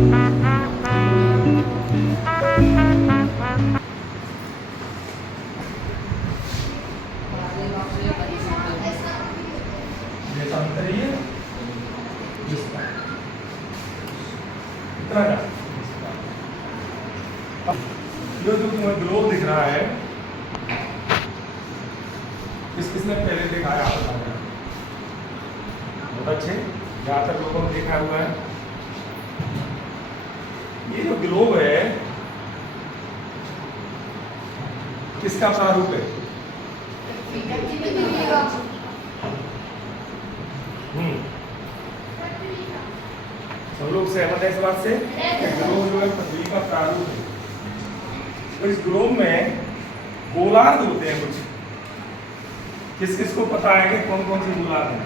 इतना का ये जो तुम्हें ग्लोब दिख रहा है, किसने पहले देखा है? आप बताओ। बहुत अच्छे, ज़्यादातर लोगों ने देखा हुआ है। ये जो ग्लोब है किसका प्रारूप है? सब लोग सहमत है इस बात से? ग्लोब जो है पृथ्वी का प्रारूप है। तो इस ग्लोब में गोलार्ध होते हैं कुछ। किस किस को पता है कि कौन कौन सी गोलार्ध है?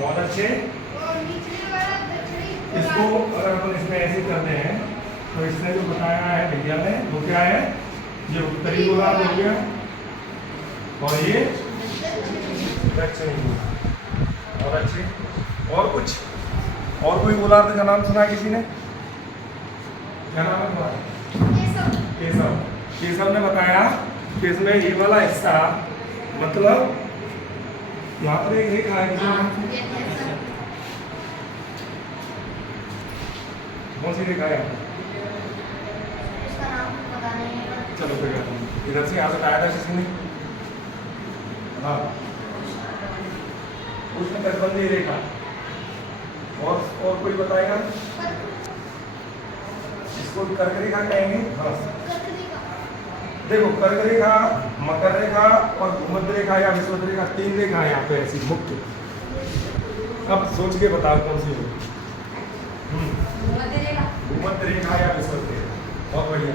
बहुत अच्छे। इसको अगर अपन इसमें ऐसे करते हैं तो इसने जो बताया है भैया ने वो क्या है? ये उत्तरी गोलार्ध हो गया और ये दक्षिणी गोलार्ध। बहुत अच्छे। और कुछ और कोई गोलार्ध का नाम सुना है किसी ने? क्या नाम है तुम्हारा? केशव। केशव ने बताया कि इसमें ये वाला हिस्सा, मतलब यहाँ पर एक रेखा है, कौन सी रेखा है? चलो कोई बात नहीं, इधर से यहाँ से आया था किसी ने? हाँ, उसमें तटबंधी रेखा। और कोई बताएगा? इसको कर्क रेखा कहेंगे। हाँ, देखो कर्क रेखा, मकर रेखा और भूमध्य रेखा या विषुवत रेखा, 3 रेखा है यहाँ पे ऐसी मुख्य। अब सोच के बताओ कौन सी होगी? भूमध्य रेखा या विषुवत रेखा। बहुत बढ़िया।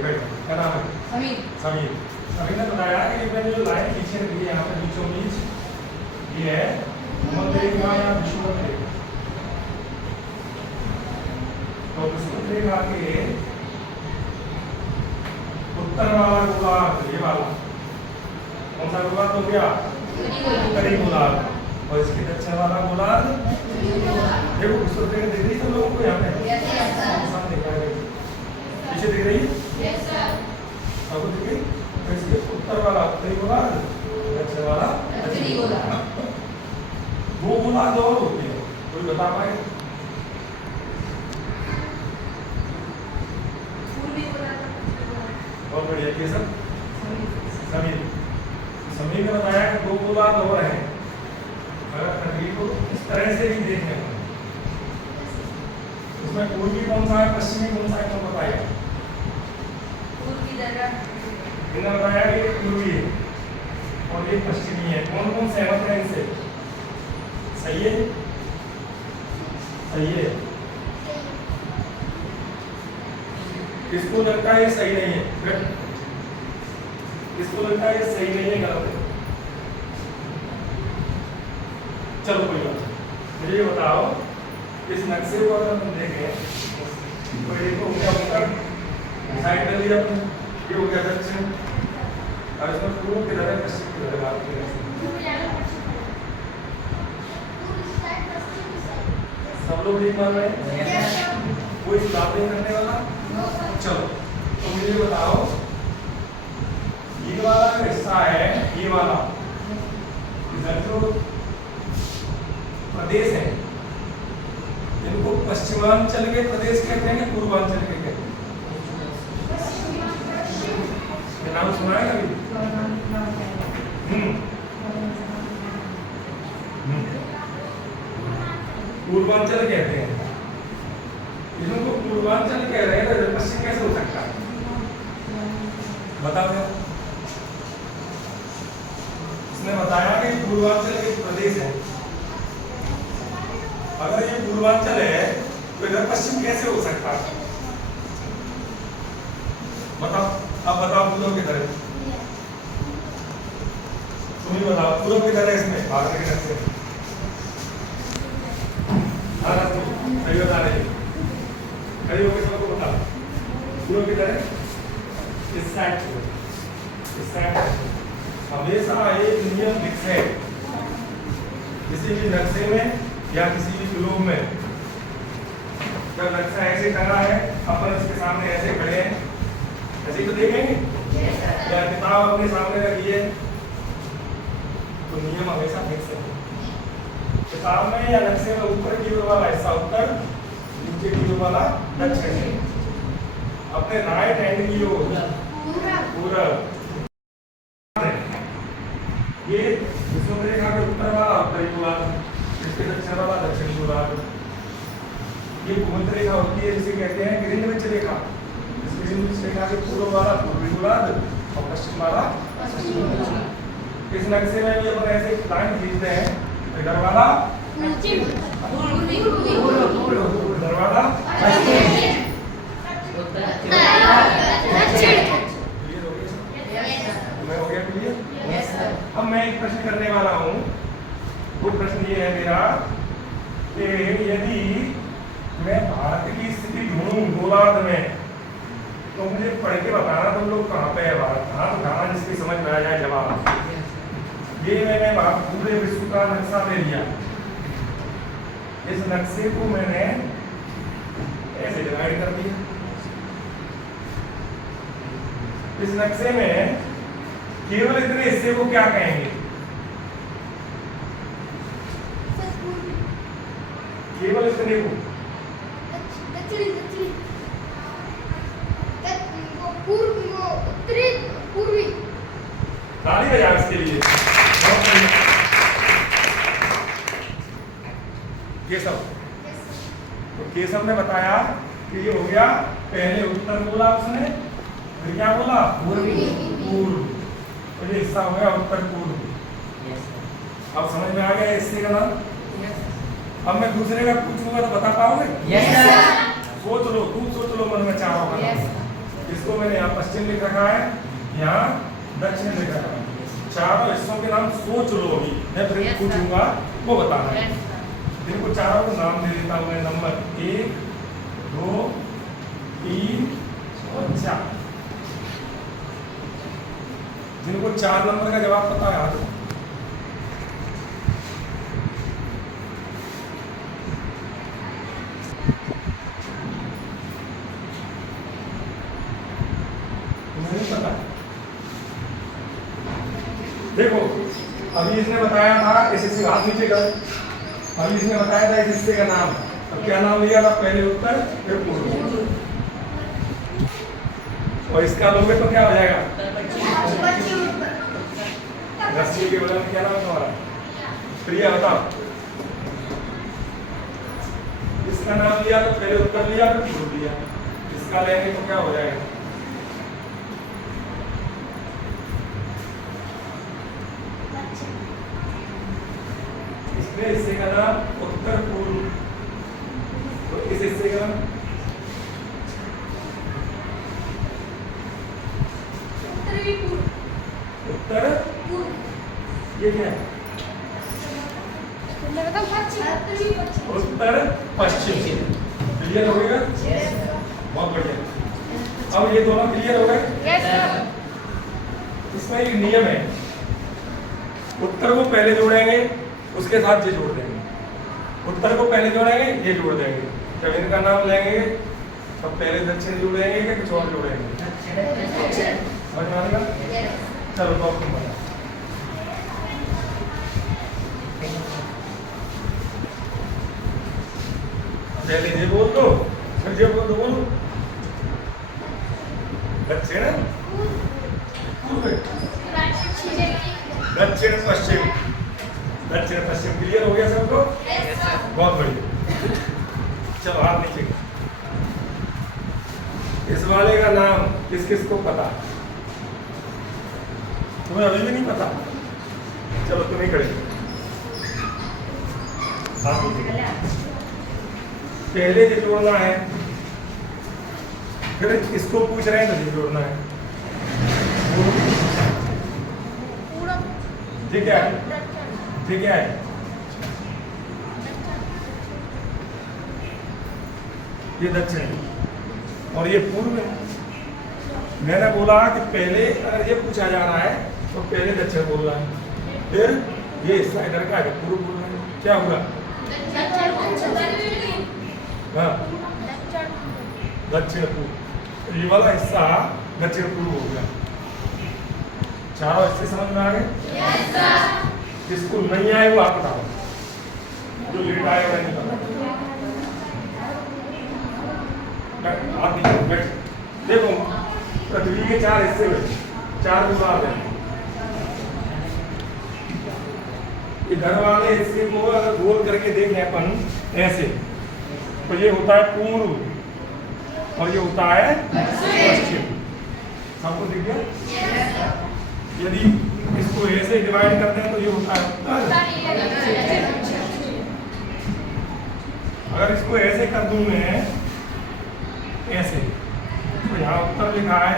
क्या नाम है? समीर। समीर। समीर ने बताया कि मैंने जो लाइन पीछे रखी है यहाँ पे बीचों बीच, ये है भूमध्य रेखा या विषुवत रेखा। तो विषुवत रेखा के उत्तर वाला गोलार्ध, ये वाला कौन सा गोलार्ध हो गया? उत्तरी गोलार्ध। और इसके दक्षिण वाला गोलार्ध, देखो विषुवत रेखा दिख रही है सब लोगों को यहाँ पे? पीछे दिख रही है? सबको दिख रही? उत्तर वाला उत्तरी गोलार्ध, दक्षिण वाला दक्षिणी गोलार्ध। 2 गोलार्ध और होते हैं, कोई बता पाए? बहुत बढ़िया। केसर? समीर। समीर ने बताया कि 2 गोलार्ध और हैं। अगर पृथ्वी को इस तरह से भी देखें, उसमें पूर्वी कौन सा है, पश्चिमी कौन सा है, कौन बताएगा? इन्होंने बताया कि पूर्वी है और ये पश्चिमी है। कौन कौन सहमत है इनसे? सही है? सही है। किसको लगता है ये सही नहीं है? किसको लगता है ये सही नहीं है, गलत है? चलो कोई बात नहीं, मुझे ये बताओ, इस नक्शे को अगर हम देखें तो ये तो क्या उत्तर डिसाइड कर लिया आपने, ये हो गया दक्षिण, और इसमें पूर्व किधर है, पश्चिम किधर है? बात करें सब लोग ठीक मान रहे हैं? कोई सुधार नहीं करने वाला? चलो तो मुझे बताओ, ये वाला जो हिस्सा है, ये वाला इधर जो प्रदेश है, इनको पश्चिमांचल के प्रदेश कहते हैं कि पूर्वांचल के कहते हैं? ये नाम सुना है कभी? पूर्वांचल कहते हैं। इनको पूर्वांचल कह रहे हैं तो पश्चिम कैसे हो सकता है? बताओ। इसने बताया कि पूर्वांचल एक प्रदेश है। अगर ये पूर्वांचल है तो इधर पश्चिम कैसे हो सकता है? बताओ। अब बताओ पूर्व किधर है? तुम ही बताओ पूर्व किधर है इसमें? भारत के नक्शे में सही बता रहे खड़ी होकर सबको बताओ पूर्व किधर है? इस साइड। इस साइड हमेशा एक नियम फिक्स है, किसी भी नक्शे में या किसी भी ग्लोब में जब नक्शा ऐसे टंगा है, अपन इसके सामने ऐसे खड़े हैं, ऐसे तो देखेंगे या किताब अपने सामने रखी है, तो नियम हमेशा फिक्स है। किताब में या नक्शे में ऊपर की ओर वाला हिस्सा उत्तर, नीचे की ओर वाला दक्षिण, अपने राइट हैंड की ओर पूरब। ये विषुवत रेखा के उत्तर वाला उत्तरी गोलार्ध, इसके दक्षिण वाला दक्षिणी गोलार्ध। ये भूमध्य रेखा होती है जिसे कहते हैं ग्रीनविच रेखा। इस ग्रीनविच रेखा के पूर्व वाला पूर्वी गोलार्ध और पश्चिम वाला पश्चिमी गोलार्ध। इस नक्शे में भी अपन ऐसे लाइन खींचते हैं, इधर वाला इधर वाला हो गया क्लियर? अब मैं एक प्रश्न करने वाला हूँ। वो प्रश्न ये है मेरा कि यदि मैं भारत की स्थिति ढूंढूं गोलार्ध में, तो मुझे पढ़ के बताना तुम लोग कहाँ पे है भारत। हाथ उठाना जिसकी समझ में आ जाए जवाब। ये मैंने पूरे विश्व का नक्शा ले लिया। इस नक्शे को मैंने ऐसे डिवाइड कर दिया। इस नक्शे में केवल इतने हिस्से को क्या कहेंगे? केवल इतने को पूर्वी। ताली बजाओ इसके लिए। केशव, तो केशव ने बताया कि ये हो गया पहले उत्तर बोला उसने, फिर क्या बोला? पूर्व। तो ये हिस्सा हो गया उत्तर पूर्व। अब समझ में आ गया इससे का नाम? अब मैं दूसरे का पूछूंगा तो बता पाओगे? सोच लो, खूब सोच लो मन में चाहो का। इसको मैंने यहाँ पश्चिम लिख रखा है, यहाँ दक्षिण लिख रखा है। चारों हिस्सों के नाम सोच लो अभी, मैं फिर पूछूंगा वो बताना है। इनको चारों को नाम दे देता हूँ मैं। नंबर 1, 2, 3 और 4। जिनको 4 नंबर का जवाब पता है हाथ उठाओ। नहीं पता? देखो अभी इसने बताया था इससे हाथ नीचे कर। अभी इसने बताया था इस हिस्से का नाम। अब क्या नाम लिया था? पहले उत्तर फिर पूर्व। और इसका लोगे तो क्या हो जाएगा? रस्सी के बगल में क्या नाम है तुम्हारा? प्रिया, बताओ। इसका नाम लिया तो पहले उत्तर लिया फिर पूर्व लिया। इसका लेंगे तो क्या हो जाएगा? इसमें हिस्से का नाम उत्तर पूर्व, तो इस हिस्से का उत्तर ये क्या है? उत्तर पश्चिम। क्लियर हो गया? बहुत बढ़िया। अब ये दोनों क्लियर हो गए? इसमें एक नियम है, उत्तर को पहले जोड़ेंगे उसके साथ ये जोड़ देंगे। उत्तर को पहले जोड़ेंगे ये जोड़ देंगे। जब इनका नाम लेंगे तो पहले दक्षिण जोड़ेंगे कि कुछ और जोड़ेंगे? समझ में आएगा? चलो तो तुम बताओ। पहले ये बोल दो फिर ये बोल दो। बोलो दक्षिण पूर्व, दक्षिण पश्चिम। दक्षिण पश्चिम क्लियर हो गया सबको? बहुत बढ़िया। चलो हाथ नीचे। इस वाले का नाम किस किस को पता? तुम्हें अभी भी नहीं पता? चलो तुम ही खड़े। हाथ नीचे। पहले ये जोड़ना है, फिर इसको पूछ रहे हैं तो ये जोड़ना है। ये क्या है? ये क्या है? ये दक्षिण और ये पूर्व है। मैंने बोला कि पहले अगर ये पूछा जा रहा है तो पहले दक्षिण बोल रहा है, फिर ये हिस्सा इधर का है पूर्व बोल रहा है। क्या हुआ? हाँ, दक्षिण पूर्व। ये वाला हिस्सा दक्षिण पूर्व हो गया। चारों हिस्से समझ में आ गए? जिसको नहीं आए वो आप बताओ, जो लेट आए वो नहीं पता। आप बैठ देखो, पृथ्वी के 4 हिस्से हुए, 4 विभाग हैं। इधर वाले हिस्से को अगर गोल करके देखें अपन ऐसे, तो ये होता है पूर्व और ये होता है पश्चिम। सबको दिख गया? यदि इसको ऐसे डिवाइड करते हैं तो ये होता है उत्तर। अगर इसको ऐसे कर दूं मैं, ऐसे, तो यहाँ उत्तर लिखा है,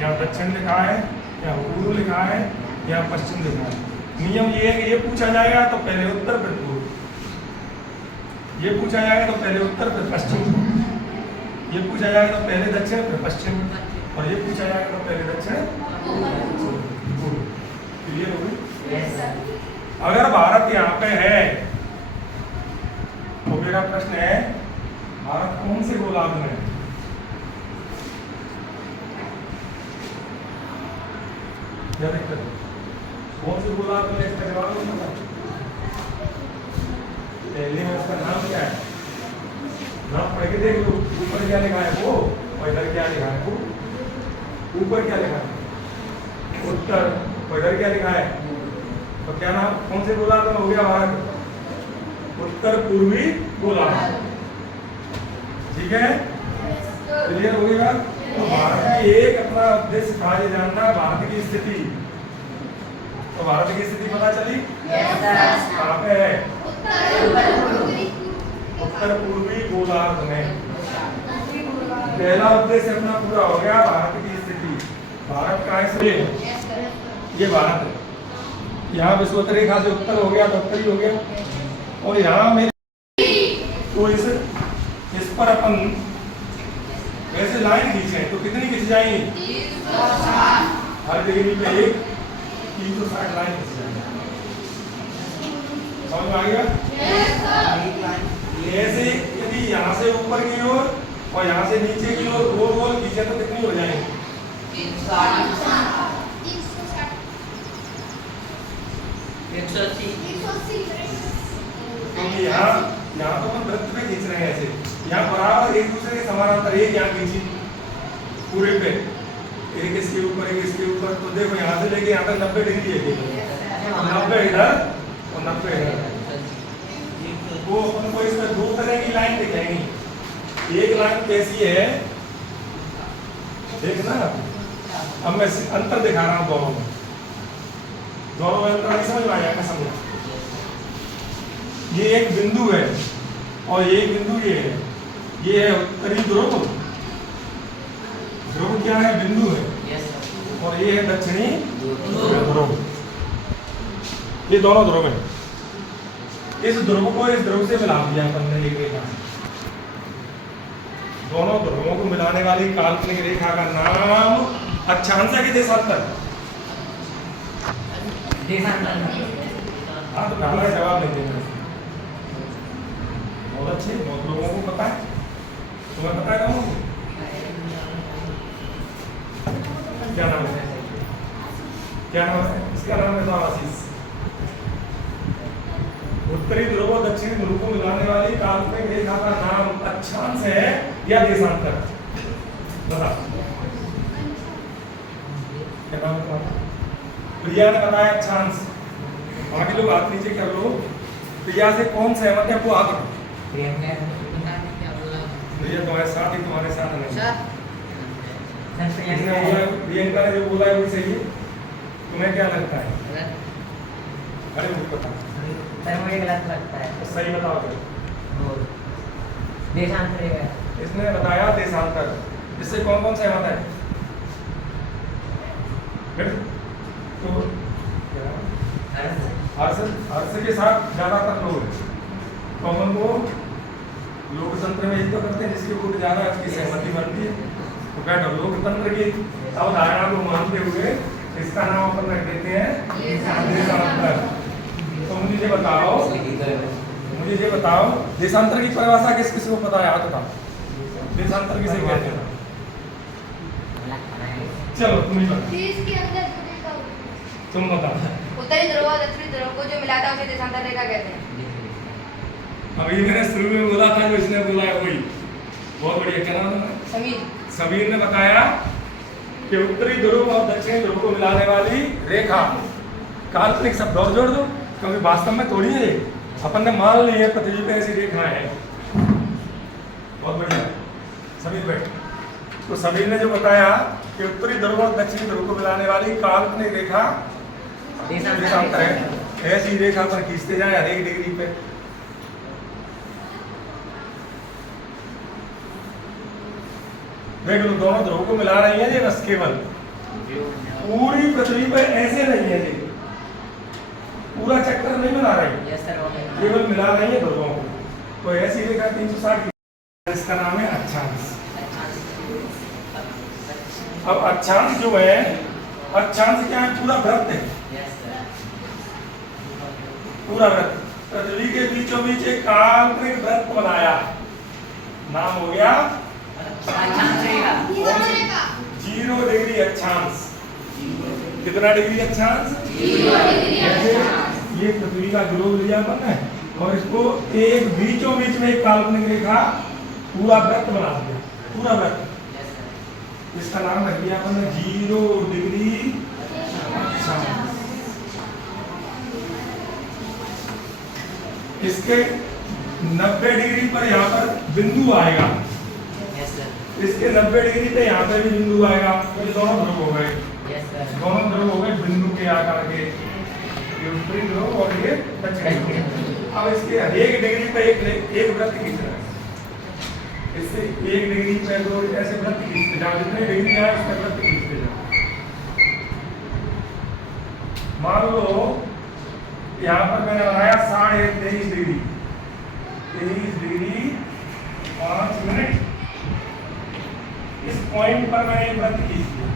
यहाँ दक्षिण लिखा है, यहाँ पूर्व लिखा है, यहाँ पश्चिम लिखा है। नियम ये है कि ये पूछा जाएगा तो पहले उत्तर फिर पूर्व, ये पूछा जाएगा तो पहले उत्तर फिर पश्चिम, ये पूछा जाएगा तो पहले दक्षिण फिर पश्चिम, और ये पूछा जाएगा तो पहले दक्षिण पूर्व। क्लियर हो गई? अगर भारत यहाँ पे है तो मेरा प्रश्न है, भारत कौन से गोलार्ध में है? क्या दिक्कत है? कौन से गोलार्ध में? इसका जवाब नहीं पता। पहले में उसका नाम क्या है? नाम पढ़ के देख लो, ऊपर क्या लिखा है वो, और इधर क्या लिखा है वो। ऊपर क्या लिखा है? उत्तर। और इधर क्या लिखा है? तो क्या नाम, कौन से गोलार्ध में हो गया भारत? उत्तर पूर्वी गोलार्ध। ठीक है, क्लियर हो गया? तो भारत की एक अपना उद्देश्य था ये जानना, भारत की स्थिति। तो भारत की स्थिति पता चली? कहाँ पे है? उत्तर पूर्वी गोलार्ध में। पहला उद्देश्य अपना पूरा हो गया, भारत की स्थिति। भारत का है, ये भारत है। यहाँ विषुवत रेखा से उत्तर हो गया तो उत्तरी हो गया, और यहाँ में तो इस पर अपन वैसे लाइन खींचे तो कितनी खींच जाएंगी? हर डिग्री पे एक 360 लाइन खींच जाएंगे। समझ में आ गया? ऐसे यदि यहाँ से ऊपर की ओर और यहाँ से नीचे की ओर गोल गोल खींचे तो कितनी हो जाएंगी? 180। क्योंकि यहाँ तो हम वृत्त पे खींच रहे हैं ऐसे, यहाँ बराबर एक दूसरे के समानांतर, एक यहाँ खींची पूरे पे, एक इसके ऊपर एक इसके ऊपर, तो देखो यहाँ से लेके यहाँ तक 90 डिग्री है, 90 इधर और 90 इधर। वो अपन को इसमें 2 तरह की लाइन दिखाएंगी। एक लाइन कैसी है देखना, अब मैं अंतर दिखा रहा हूँ दोनों में, दोनों में अंतर नहीं समझ में आया? समझ, ये एक बिंदु है और ये एक बिंदु ये है उत्तरी ध्रुव। ध्रुव क्या है? बिंदु है। और ये है दक्षिणी ध्रुव। ये दोनों ध्रुव हैं। इस ध्रुव को इस ध्रुव से मिला दिया अपन ने एक रेखा। दोनों ध्रुवों को मिलाने वाली काल्पनिक रेखा का नाम अक्षांश है कि देशांतर? हाँ, तो पहला जवाब नहीं देना। बहुत अच्छे, बहुत लोगों को पता है, तुम्हें पता है? क्या नाम है? क्या नाम है इसका? नाम है आशीष। उत्तरी ध्रुव और दक्षिणी ध्रुव को मिलाने वाली काल्पनिक रेखा का नाम अक्षांश है या देशांतर? बता। क्या नाम है? प्रिया ने बताया अक्षांश। बाकी लोग हाथ नीचे कर लो। प्रिया से कौन सहमत है वो हाथ उठाओ। प्रिया तुम्हारे साथ ही, तुम्हारे साथ नहीं। प्रियंका ने जो बोला है वो सही है। तुम्हें क्या लगता है? अरे मुझे पता सर, मुझे गलत लगता है। तो सही बताओ फिर। देशांतर है। इसने बताया देशांतर। इससे कौन कौन सहमत है? फिर तो हर्ष के साथ ज्यादातर लोग तो अपन को लोकतंत्र में तो करते हैं, जिसकी वोट ज्यादा उसकी सहमति बनती है। तो बैठो, लोकतंत्र की अवधारणा को मानते हुए इसका नाम अपन रख देते हैं देशांतर। तो मुझे बताओ मुझे ये बताओ देशांतर की परिभाषा किस किस को पता है? हाथ उठाओ। देशांतर किसे कहते हैं? चलो तुम ही बताओ। देश के अंदर दूरी का तुम बताओ। उत्तरी ध्रुव और दक्षिणी ध्रुव को जो मिलाता है उसे देशांतर रेखा कहते हैं। अभी मैंने शुरू में बोला था, जो इसने बोला है वही। बहुत बढ़िया। क्या नाम है? समीर। समीर ने बताया कि उत्तरी ध्रुव और दक्षिणी ध्रुव को मिलाने वाली रेखा। काल्पनिक शब्द और जोड़ दो, क्योंकि वास्तव में थोड़ी है, अपन ने मान ली है पृथ्वी पे ऐसी रेखाएं हैं। बहुत बढ़िया। समीर बैठ। तो समीर ने जो बताया कि उत्तरी ध्रुव और दक्षिणी ध्रुव को मिलाने वाली काल्पनिक रेखा देशांतर है। ऐसी रेखा पर खींचते जाए हर एक डिग्री पे। देख लो, दोनों ध्रुव को मिला रही है ये, बस केवल पूरी पृथ्वी पर ऐसे नहीं है ये, पूरा चक्कर नहीं बना रही, केवल मिला रही है ध्रुवों को। तो ऐसी रेखा 360 इसका नाम है अक्षांश। अब अक्षांश जो है, अक्षांश क्या है? पूरा वृत्त है, पूरा वृत्त। पृथ्वी के बीचों बीच एक काल्पनिक वृत्त बनाया, नाम हो गया 0 डिग्री अक्षांश। कितना डिग्री अक्षांश? 0 डिग्री अक्षांश। ये पृथ्वी का ग्लोब लिया अपन है और इसको एक बीचों बीच में एक काल्पनिक रेखा पूरा वृत्त बना दिया, पूरा वृत्त। इसका नाम रख दिया अपन ने 0 डिग्री अक्षांश। इसके 90 डिग्री पर यहाँ पर बिंदु आएगा, इसके 90 डिग्री पे यहाँ पे भी बिंदु आएगा। तो ये दोनों ध्रुव हो गए, दोनों ध्रुव हो गए बिंदु के आकार के, ये उत्तरी ध्रुव और ये दक्षिणी ध्रुव। अब इसके हर एक डिग्री पे एक वृत्त खींचना है। इससे 1 डिग्री पे दो ऐसे वृत्त खींचते जाओ, जितने डिग्री आए उसका वृत्त खींचते जाओ। मान लो यहाँ पर मैंने बनाया 23.5 डिग्री, 23 डिग्री 5 मिनट। इस पॉइंट पर मैंने एक वृत्त खींच दिया,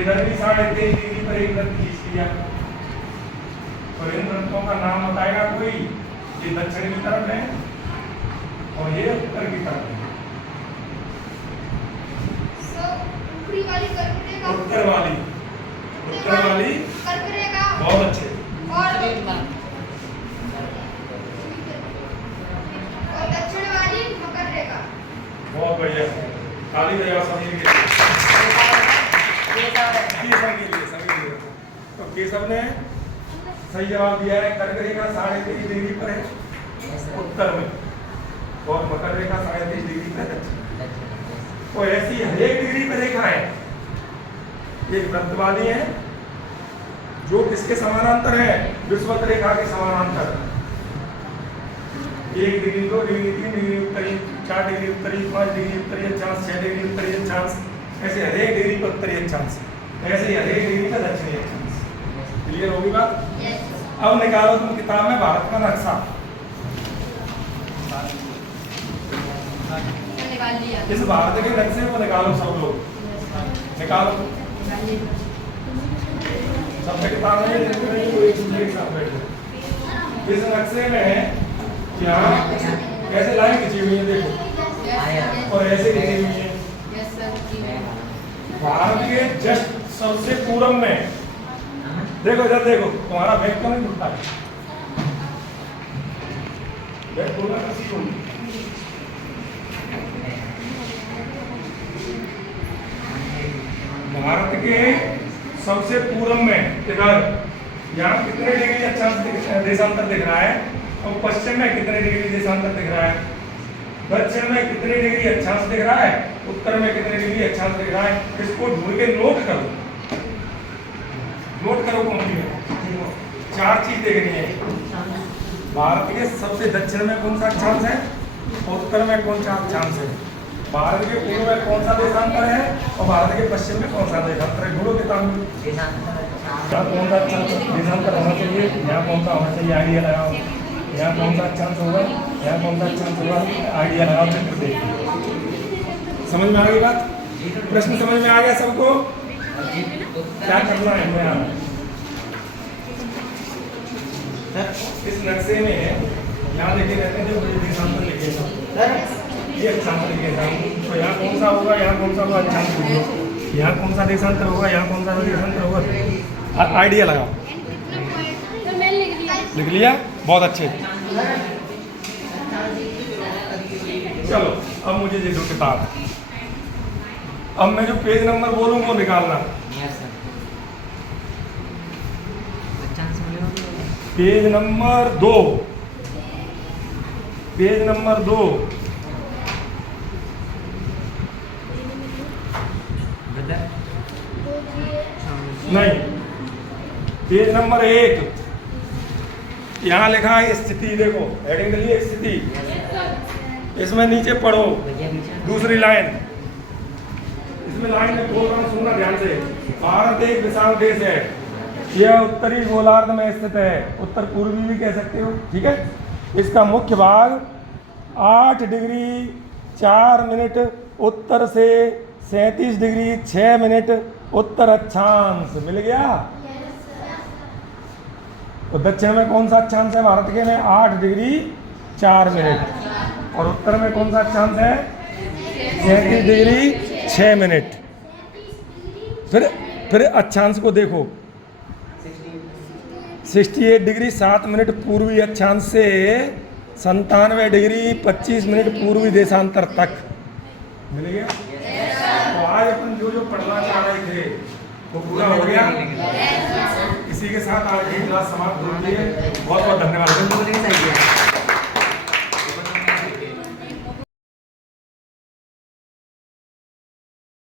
इधर भी 23.5 डिग्री पर एक वृत्त खींच दिया। तो इन वृत्तों का नाम बताएगा कोई? ये दक्षिण की तरफ है और ये उत्तर की तरफ है। ऊपरी वाली कर्क रेखा, उत्तर वाली कर्क रेखा बहुत अच्छे। और दक्षिण वाली मकर रेखा। बहुत बढ़िया। ताली बजाओ सभी के लिए। तो केशव ने सही जवाब दिया है। कर्क रेखा 23.5 डिग्री पर है उत्तर में और मकर रेखा 23.5 डिग्री पर दक्षिण। तो ऐसी हर एक डिग्री पर रेखा है, एक वृत्त वाली है जो किसके समानांतर है? विषुवत रेखा के समानांतर। 1 डिग्री 2 डिग्री 3 डिग्री उत्तरी, 4 डिग्री उत्तरी, 5 डिग्री उत्तरी अक्षांश, 6 डिग्री उत्तरी अक्षांश। ऐसे हर एक डिग्री पर उत्तरी अक्षांश, ऐसे ही हर एक डिग्री पर दक्षिणी अक्षांश। क्लियर होगी बात? अब निकालो तुम किताब में भारत का नक्शा। निकाल लिया। इस भारत के नक्शे को निकालो सब लोग, निकालो। सबसे किताब में एक साथ बैठो। इस नक्शे में यहाँ कैसे लाइन खींची हुई है देखो, और ऐसे खींची हुई है। भारत के जस्ट सबसे पूर्व में देखो, इधर देखो, तुम्हारा बैग तो नहीं उठता है, बैग खोलना कैसी होगी? भारत के सबसे पूर्व में इधर यहाँ कितने डिग्री अक्षांश देशांतर दिख रहा है, और पश्चिम में कितने डिग्री देशांतर दिख रहा है, दक्षिण में कितने डिग्री अक्षांश दिख रहा है, उत्तर में कितने डिग्री अक्षांश दिख रहा है। इसको ढूंढ के नोट करो, नोट करो। कौन सी है? 4 चीज देखनी है। भारत के सबसे दक्षिण में कौन सा अक्षांश है, उत्तर में कौन सा अक्षांश है, भारत के पूर्व में कौन सा देशांतर है, और भारत के पश्चिम में कौन सा देशांतर है। ढूंढो किताब में यहाँ कौन सा देशांतर होना चाहिए, यहाँ कौन सा होना चाहिए, आइडिया लगाओ। यहाँ कौन सा अक्षांश होगा, यहाँ कौन सा अक्षांश होगा, आइडिया लगाओ, चित्र देखो। समझ में आ गई बात? प्रश्न समझ में आ गया सबको? क्या करना है हमें? इस नक्शे में यहाँ लिखे रहते हैं जो मुझे देशांतर लिखेगा ये अक्षांतर लिखेगा। तो यहाँ कौन सा होगा, यहाँ कौन सा होगा, अक्षांतर लिखो। यहाँ कौन सा देशांतर होगा, यहाँ कौन सा देशांतर होगा। आइडिया लगाओ। लिख लिया, बहुत अच्छे। चलो अब मुझे दे दो किताब। अब मैं जो पेज नंबर बोलूँ वो निकालना। Yes sir. चांस मिलेगा। Page number 2, page number 2। नहीं, पेज नंबर 1। यहाँ लिखा है स्थिति, देखो हेडिंग डली स्थिति। इसमें नीचे पढ़ो दूसरी लाइन। इसमें लाइन में बोल रहा हूँ, सुनना ध्यान से। भारत एक विशाल देश है, यह उत्तरी गोलार्ध में स्थित है, उत्तर पूर्वी भी कह सकते हो, ठीक है। इसका मुख्य भाग 8 डिग्री 4 मिनट उत्तर से 37 डिग्री 6 मिनट उत्तर अक्षांश मिल गया। तो दक्षिण में कौन सा अक्षांश है भारत के में? 8 डिग्री 4 मिनट। और उत्तर में कौन सा अक्षांश है? 37 डिग्री 6 मिनट। फिर अक्षांश को देखो, 68 डिग्री 7 मिनट पूर्वी अक्षांश से 97 डिग्री 25 मिनट पूर्वी देशांतर तक मिल गया। तो आज अपन जो जो पढ़ना चाह रहे थे वो पूरा हो गया। इसी के साथ आज की क्लास समाप्त होती है। बहुत बहुत धन्यवाद।